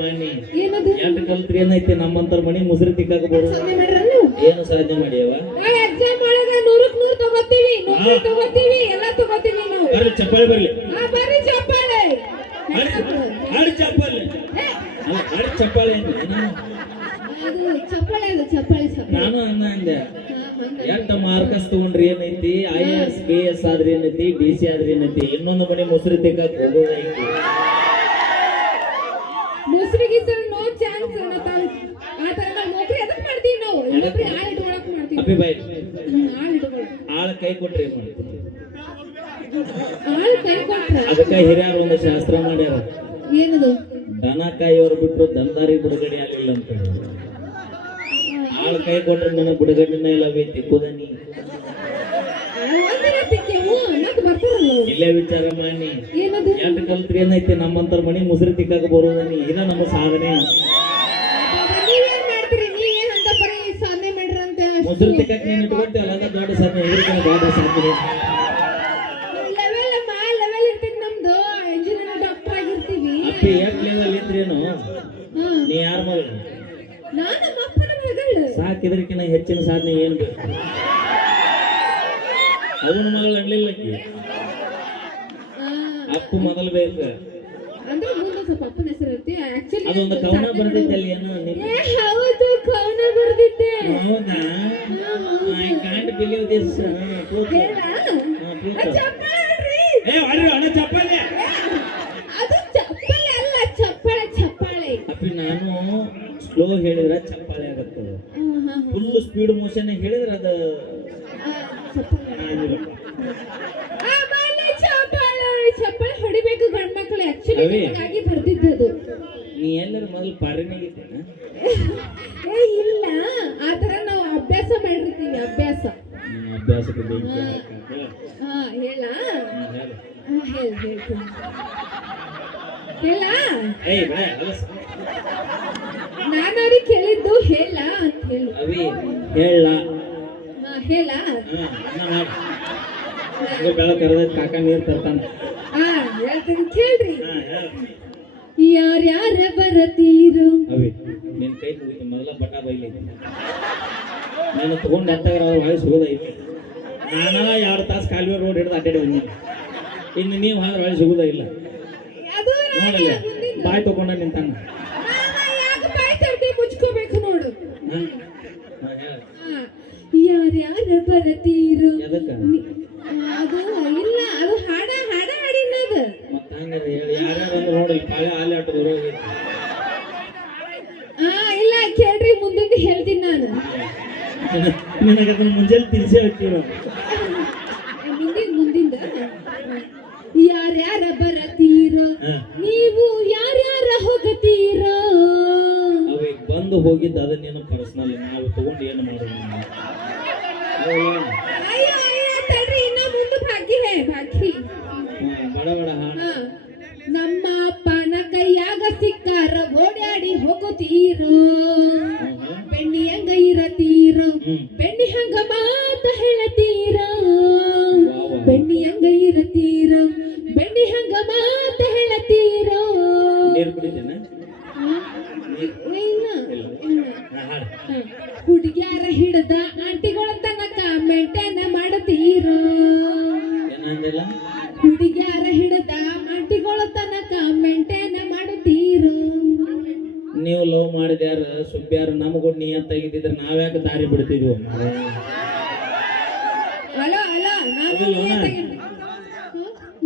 ಮಾನಿ ಏನದು ಎಂಟು ಕಲ್ತ್ರಿ ಏನೈತಿ ನಮ್ಮಂತರ ಮನಿ ಮುಸುರಿ ತಿಕ್ಕಾಕ ಬರೋ ಸಾಧನೆ ಮಾಡ್ರ ನೀವು ಏನು ಸಾಧನೆ ಮಾಡ್ಯಾವ ನಾವು ಎಕ್ಸಾಮ್ ಒಳಗ 100ಕ್ಕೆ 100 ತಗೋತೀವಿ ನೌಕರಿ ತಗೋತೀವಿ ಎಲ್ಲ ತಗೋತೀವಿ ನಾವು ಬರ್ಲಿ ಚಪ್ಪಾಳೆ ಬರ್ಲಿ ಬರ್ರಿ ಚಪ್ಪಾಳೆ ಹಾಡು ಚಪ್ಪಾಳೆ ಹಾಡು ಚಪ್ಪಾಳೆ ಅದು ಚಪ್ಪಾಳೆ ಅದು ಚಪ್ಪಾಳೆ ಚಪ್ಪಾಳೆ ನಾನು ಅಂದೆ ಎಂಟ ಮಾರ್ಕಸ್ ತಗೊಂಡ್ರಿ ಏನೈತಿ IAS KS ಆದ್ರೆ ಏನೈತಿ DC ಆದ್ರೆ ಏನೈತಿ ಇನ್ನೊಂದು ಮನೆ ಮುಸುರಿ ತೆಗ್ಗಾಕ ಹೋಗೋದೈತಿ ಮುಸ್ರಿಗೆ ನೋ ಚಾನ್ಸ್ ಆ ತರ ನಾವು ನೌಕರಿ ಅದಕ್ಕೆ ಮಾಡ್ತೀವಿ ನಾವು ಇನ್ನೊಬ್ರಿ ಆಳ್ ಇಟ್ಕೊಳಕ್ ಮಾಡ್ತೀವಿ ಅಪ್ಪಿ ಬಾಯ್ ಆಳ್ ಇಟ್ಕೊಳಕ್ ಆಳ ಕೈ ಕೊಟ್ರಿ ಏನ್ ಮಾಡ್ತೀವಿ ಆಳ್ ಕೈ ಕೊಟ್ರ ಅದಕ್ಕ ಹಿರಿಯರು ಒಂದು ಶಾಸ್ತ್ರ ಮಾಡ್ಯಾರ ಏನದು ದನ ಕಾಯೋರು ಬಿಟ್ರು ದನದಾರಿ ಬಿಡುಗಡೆ ಆಗಲಿಲ್ಲ ಅಂತ ಹೇಳಿದ್ರು ಆಳ ಕೈ ಕೊಟ್ರೆ ನನ್ನ ಬಿಡುಗಡೆನೇ ಇಲ್ಲ ತಿಕ್ಕೋದನಿ ಇಲ್ಲೇ ವಿಚಾರ ಮಾಡಿ ಏನದು ಎಂಟು ಕಲ್ತ್ರಿ ಏನೈತಿ ನಮ್ಮಂತರ ಮನಿ ಮುಸುರಿ ತಿಕ್ಕಾಕ ಬರೋದನಿ ಇದ ನಮ್ಮ ಸಾಧನೆ ನೀವೇನ್ ಮಾಡ್ತೀರಿ ನೀವೇನ್ ಅಂತ ಬರೀ ಸಾಧನೆ ಮಾಡ್ರಿ ಅಂತ ಮುಸುರಿ ತಿಕ್ಕಾಕ ನೀನ್ ಇಟ್ಕೊಂತೀವಲ್ಲ ಅದ ದೊಡ್ಡ ಸಾಧನೆ ಇದ್ರಕಿನ ದೊಡ್ಡ ಸಾಧನೆ ಲೆವೆಲ್ ಲೆವೆಲ್ ಇರ್ತೈತಿ ನಮ್ದು ಇಂಜಿನಿಯರ್ ಡಾಕ್ಟರ್ ಆಗಿರ್ತೀವಿ ಅಪ್ಪಿ ಎಟ್ ಲೆವೆಲ್ ಇದ್ರೇನು ನೀ ಯಾರ ಮಗಳು ನಾನು ನಮ್ಮ ಅಪ್ಪನ ಮಗಳು ಸಾಕಿದ್ರಕಿನ ಹೆಚ್ಚಿನ ಸಾಧನೆ ಏನ್ ಬೇಕು ಅವನ ಮಗಳು ಅನ್ಲಿಲ್ಲ ಅಪ್ಪು ಮೊದಲು ಬೇಕು ಅಂದ್ರೆ ಮುಂದೆ ಸ್ವಲ್ಪ ಅಪ್ಪನ ಹೆಸರು ಇರುತ್ತೆ ಆಕ್ಚುಲಿ ಅದೊಂದು ಕವನ ಬರ್ದಿದ್ದಲ್ಲಿ ಏನೋ ಹೌದು ಕವನ ಬರ್ದಿದ್ದೆ ಹೌದಾ ಐ ಕಾಂಟ್ ಬಿಲೀವ್ ದಿಸ್ ಅಣ್ಣ ಚಪ್ಪಾಳೆ ಅದು ಚಪ್ಪಾಳೆ ಅಲ್ಲ ಚಪ್ಪಾಳೆ ಚಪ್ಪಾಳೆ ಅಪ್ಪಿ ನಾನು ಸ್ಲೋ ಹೇಳಿದ್ರೆ ಚಪ್ಪಾಳೆ ಆಗತ್ತದ ಫುಲ್ ಸ್ಪೀಡ್ ಮೋಷನ್ ಹೇಳಿದ್ರೆ ಅದು ಚಪ್ಪಾಳೆ ಹೊಡಿಬೇಕು ಗಂಡ್ ಮಕ್ಕಳು ಆಕ್ಚುಲಿ ಹಾಗಾಗಿ ಬರ್ದಿದ್ದದು ನೀ ಎಲ್ಲರ ಮೊದಲು ಪಾರಿನಾಗಿದ್ದೇನ ಇಲ್ಲ ಆತರ ನಾವು ಅಭ್ಯಾಸ ಮಾಡಿರ್ತೀವಿ ಅಭ್ಯಾಸ ಅಭ್ಯಾಸಕ್ಕೆ ಬೇಕು ಹೇಳ ಹೇಳ ನಾನು ಅವ್ರಿಗೆ ಕೇಳಿದ್ದು ಹೇಳ ಅಂತ ಹೇಳು ಅವಿ ಹೇಳ ಹೇಳ ಬೆಳ ಕರೆದ ಕಾಕ ನೀರ್ ತರ್ತಾನ ಹೇಳ್ತೀನಿ ಕೇಳ್ರಿ ಯಾರ್ಯಾರ ಬರತೀರು ಅವಿ ನಿನ್ ಕೈ ಮುಗಿತು ಮೊದಲ ಬಟ ಬೈಲಿ ನಾನು ತಗೊಂಡು ಎತ್ತಾಗ ಅವ್ರ ಹೊಳೆ ಸಿಗೋದೈತಿ ನಾನ 2 ತಾಸು ಕಾಲುವೆ ರೋಡ್ ಹಿಡಿದು ಅಡ್ಡಾಡಿ ಬಂದಿನಿ ಇನ್ನು ನೀವು ಹಾಗೆ ಹೊಳೆ ಸಿಗೋದ ಇಲ್ಲ ನೋಡಲ್ಲ ಬಾಯ್ ತಗೊಂಡ ನಿಂತಾನ ಮುಚ್ಕೋಬೇಕು ನೋಡು ಯಾರ್ಯಾರ ಬರತೀರು ಅದು ಇಲ್ಲ ಅದು ಹಾಡ ಹಾಡಿನದು ಮತ್ತೆ ಹಂಗಾರೆ ಹೇಳಿ ಯಾರ್ಯಾರು ನೋಡಿ ಕಾಳೆ ಹಾಲಿ ಆಟ ದೂರ ಇಲ್ಲ ಕೇಳ್ರಿ ಮುಂದಿಂದ ಹೇಳ್ತೀನಿ ನಾನು ನಿನಗೆ ಅದನ್ನ ಮುಂಜಾನೆ ತಿನ್ಸಿ ಹೇಳ್ತೀವ ಮುಂದಿಂದ ಯಾರ್ಯಾರ ಬರತೀರೋ ನೀವು ಯಾರ್ಯಾರ ಹೋಗತೀರೋ ಅವಾಗ ಬಂದು ಹೋಗಿದ್ದು ಅದನ್ನೇನು ಪರ್ಸನಲ್ ನಾವು ತಗೊಂಡು ಏನು ಮಾಡೋದು ಇನ್ನ ಮುಂದೆ ಬಾಕಿ ಬಡ ಬಡ ನಮ್ಮ ಅಪ್ಪನ ಕೈಯಾಗ ಸಿಕ್ಕಾರ ಓಡಾಡಿ ಹೋಗುತ್ತೀರೋ ಬೆಣ್ಣಿ ಹಂಗ ಇರತೀರೋ ಬೆಣ್ಣಿ ಹಂಗ ಮಾತ ಹೇಳತೀರೋ ಬೆಣ್ಣಿ ಹಂಗ ಇರತೀರೋ ಬೆಣ್ಣಿ ಹಂಗ ಮಾತ ಹೇಳತೀರೋ ನೀರು ಕುಡಿತೇನೆ ಹುಡುಗ್ಯಾರ ಹಿಡ್ದ ಆಂಟಿಗಳ ತನಕ ಮೇಂಟೈನ್ ಮಾಡತೀರೋ ಹುಡುಗ್ಯಾರ ಹಿಡ್ದ ಆಂಟಿಗಳ ತನಕ ಮೇಂಟೈನ್ ಮಾಡುತ್ತೀರೋ ನೀವು ಲವ್ ಮಾಡಿದ್ಯಾರ ಸುಬ್ಬ್ಯಾರ ನಮಗೂ ನಿಯತ್ ತೆಗಿತಿದ್ರೆ ನಾವ್ಯಾಕೆ ದಾರಿ ಬಿಡ್ತಿದ್ವು ಅಲೋ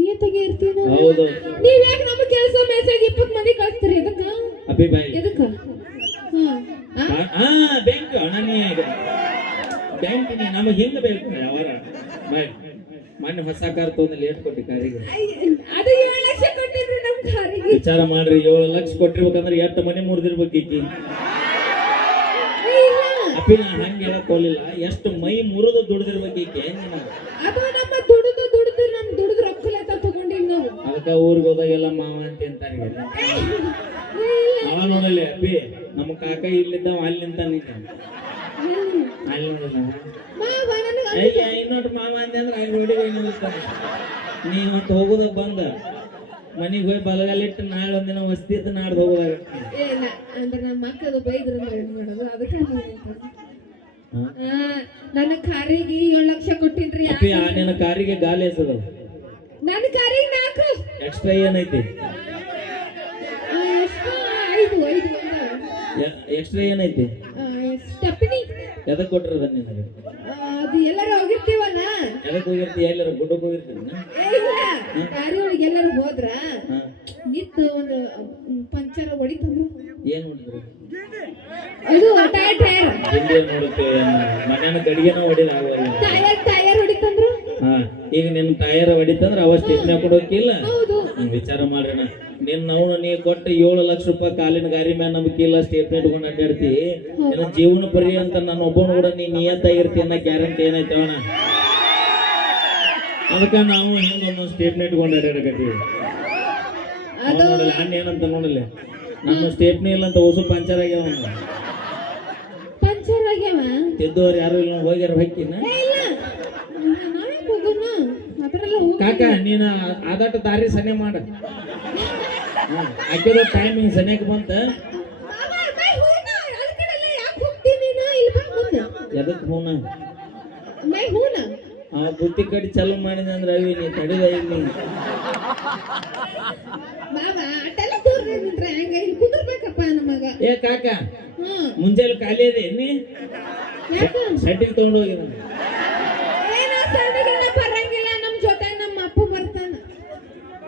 ನಿಯತ್ತಾಗಿ ಇರ್ತೀವಿ ಹೌದು ನೀವ್ ಯಾಕೆ ನಮಗೆ ಕೆಲಸ ಮೆಸೇಜ್ 20 ಮಂದಿ ಕಳಿಸ್ತೀರಿ ಎದಕ್ಕ ಅಪ್ಪಿ ಬಾಯ್ ಎದಕ್ಕ ಬ್ಯಾಂಕ್ ಅಣ್ಣನೇ ಬ್ಯಾಂಕ್ ನಮಗೆ ಹಿಂಗ ಬೇಕು ಯಾವಾರ ಬಾಯ್ ಮೊನ್ನೆ ಹೊಸ ಕಾರ್ ತೊಗೊಂಡು ಲೇಟ್ ಕೊಟ್ಟಿ ಕಾರಿಗೆ ಅದು 7 ಲಕ್ಷ ಕೊಟ್ಟಿದ್ರು ನಮ್ ಕಾರಿಗೆ ವಿಚಾರ ಮಾಡ್ರಿ 7 ಲಕ್ಷ ಕೊಟ್ಟಿರ್ಬೇಕಂದ್ರೆ ಎಷ್ಟು ಮನೆ ಮುರಿದಿರ್ಬೇಕೀಕಿ ಅಪ್ಪಿ ನಾ ಹಂಗೆ ಹೇಳಕ್ ಹೋಗ್ಲಿಲ್ಲ ಎಷ್ಟು ಮೈ ಮುರಿದು ದುಡ್ದಿರ್ಬೇಕೀಕೆ ಅದು ನಮ್ಮ ದುಡಿದು ನಮ್ ದುಡಿದು ರೊಕ್ಕಲೆ ತಗೊಂಡಿವಿ ನಾವು ಅದಕ್ಕೆ ಊರಿಗೆ ಹೋದಾಗೆಲ್ಲ ಮಾವ ಅಂತ ಅಂತಾರೆ ಅವ ನೋಡಲ್ಲಿ ಅಪ್ಪಿ ನಮ್ಮ ಕಾಕ ಇಲ್ಲಿದ್ದಾವ ಅಲ್ಲಿ ನಿಂತಾನ ಅಲ್ಲಿ ನೋಡಲ್ಲ ಇನ್ನೊಟ್ಟು ಮಾವ ಅಂದೆ ಅಂದ್ರೆ ಅಲ್ಲಿ ನೋಡಿ ನಿಲ್ತಾನೆ ನೀ ಮತ್ತೆ ಹೋಗೋದಾಗ ಬಂದ ಮನಿಗೆ ಹೋಗಿ ಬಲಗಾಲಿಟ್ಟು ನಾಳೆ ಒಂದಿನ ವಸ್ತಿ ಇತ್ತು ನಾಡ್ದು ಹೋಗೋದಾಗ ಏನ ಅಂದ್ರೆ ನಮ್ಮ ಮಕ್ಕಳು ಬೈದ್ರ ಮಾಡೋದು ಅದಕ್ಕೆ ನನ್ನ ಕಾರಿಗೆ 7 ಲಕ್ಷ ಕೊಟ್ಟಿನ್ರಿ ಅಪ್ಪಿ ಆ ನಿನ್ನ ಕಾರಿಗೆ ಗಾಲಿ ಎಸದ ನನ್ನ ಕಾರಿಗೆ 4 ಎಕ್ಸ್ಟ್ರಾ ಏನೈತಿ ಎಷ್ಟು 5 ಎಕ್ಸ್ಟ್ರಾ ಏನೈತಿ ಸ್ಟೆಪ್ನಿ ಎದಕ್ ಕೊಟ್ಟಿರೋದ ನಿನಗೆ ಅದು ಎಲ್ಲರೂ ಹೋಗಿರ್ತೀವಲ್ಲ ಎದಕ್ ಹೋಗಿರ್ತಿ ಎಲ್ಲರ ಗುಡ್ಡಕ್ಕೆ ಹೋಗಿರ್ತೀನಿ ಇಲ್ಲ ಗಾಡಿ ಒಳಗೆ ಎಲ್ಲರೂ ಹೋದ್ರ ನಿತ್ತು ಒಂದು ಪಂಚರ ಹೊಡಿತಂದ್ರು ಏನ್ ನೋಡಿದ್ರು ಇದು ಟೈರ್ ಹಿಂದೆ ನೋಡುತ್ತೆ ಮನೆಯ ಗಡಿಗೆನ ಹೊಡಿದ ಆಗಲ್ಲ ಟೈರ್ ಹೊಡಿತಂದ್ರು ಹಾ ಈಗ ನಿನ್ ಟೈರ್ ಹೊಡಿತಂದ್ರ ಅವ ಸ್ಟೇಪ್ನ ಕೊಡೋಕಿಲ್ಲ ಹೌದು ವಿಚಾರ ಮಾಡ್ರಣ ನಿನ್ ನಾವು ನೀ ಕೊಟ್ಟು 7 ಲಕ್ಷ ರೂಪಾಯಿ ಕಾಲಿನ ಗಾರಿ ಮ್ಯಾಲ ನಂಬಿಕೆ ಇಲ್ಲ ಸ್ಟೇಪ್ನ ಇಟ್ಕೊಂಡು ಅಡ್ಡಾಡ್ತಿ ನಿನ್ನ ಜೀವನ ಪರ್ಯಂತ ನಾನು ಒಬ್ಬನ ಕೂಡ ನೀ ನಿಯತ್ತಾಗಿರ್ತಿ ಅನ್ನೋ ಗ್ಯಾರಂಟಿ ಏನೈತೆ ಅವನ ಅದಕ್ಕ ನಾವು ಹೆಂಗ ಒಂದೊಂದು ಸ್ಟೇಪ್ನ ಇಟ್ಕೊಂಡು ಅಡ್ಡಾಡಕತ್ತೀವಿ ನೋಡಲ್ಲ ಅಣ್ಣ ಏನಂತ ನೋಡಲ್ಲ ನಮ್ಮ ಸ್ಟೇಪ್ನಿ ಇಲ್ಲ ಅಂತ ಹೊಸ ಪಂಚರ್ ಆಗ್ಯಾವ ಪಂಚರ್ ಆಗ್ಯಾವ ತಿದ್ದವ್ರು ಯಾರು ಇಲ್ಲ ಹೋಗ್ಯಾರ ಹೊಕ್ಕಿನ ಇಲ್ಲ ನಾವೇ ಹೋಗೋಣ ಅದರೆಲ್ಲ ಹೋಗಿ ಕಾಕ ನೀನ ಆದಾಟ ದಾರಿ ಸನೆ ಮಾಡ ಹಾಕಿದ ಟೈಮಿಂಗ್ ಸನಿಯಕ್ಕೆ ಬಂತ ಎದಕ್ ಹೂನ ಆ ಬುತ್ತಿ ಕಡಿ ಚಾಲು ಮಾಡಿದ ಅಂದ್ರೆ ಅವಿ ನೀ ತಡಿದ ಇಲ್ಲಿ ಏ ಕಾಕ ಮುಂಜಾನೆ ಖಾಲಿ ಅದೇ ನೀ ಸೆಟ್ಟಿಗೆ ತಗೊಂಡು ಹೋಗಿದ ಬರಂಗಿಲ್ಲ ನಮ್ ಜೊತೆ ನಮ್ಮ ಅಪ್ಪ ಬರ್ತಾನ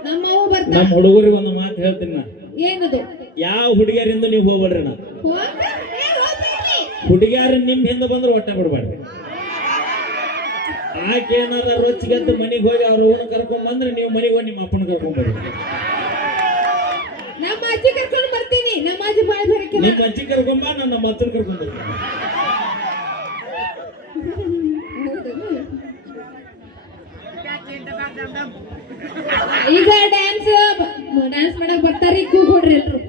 ನಮ್ಮ ಅವ್ವ ಬರ್ತಾನ ನಮ್ಮ ಹುಡುಗರಿಗೆ ಒಂದು ಮಾತು ಹೇಳ್ತೀನಿ ನಾ ಏನದು ಯಾವ ಹುಡುಗಿಯರಿಂದ ನೀವು ಹೋಗ್ಬೇಡ್ರಿ ನಾ ಹುಡುಗಿಯಾರ ನಿಮ್ ಹಿಂದೆ ಬಂದ್ರೆ ಹೊಟ್ಟೆ ಬಿಡ್ಬೇಡ್ರಿ ಆಕೆ ಏನಾರ ರೊಚ್ಚಿಗೆದ್ದು ಮನಿಗೆ ಹೋಗಿ ಅವ್ರ ಓನ ಕರ್ಕೊಂಡ್ ಬಂದ್ರೆ ನೀವು ಮನಿಗೆ ಹೋಗಿ ನಿಮ್ಮ ಅಪ್ಪನ ಕರ್ಕೊಂಡ್ ಬರ್ರಿ ನಮ್ಮ ಅಜ್ಜಿ ಕರ್ಕೊಂಡು ಬರ್ತೀನಿ ನಮ್ಮ ಅಜ್ಜಿ ಬಾಳ ಬರಕ್ಕೆ ನಿಮ್ಮ ಅಜ್ಜಿ ಕರ್ಕೊಂಬ ನಾನು ನಮ್ಮ ಅತ್ತನ ಕರ್ಕೊಂಡ್ ಬರ್ತೀನಿ ಈಗ ಡ್ಯಾನ್ಸ್ ಮಾಡಕ್ ಬರ್ತಾರಿ ಕೂಗ್ ಹೊಡ್ರಿ ಎಲ್ರು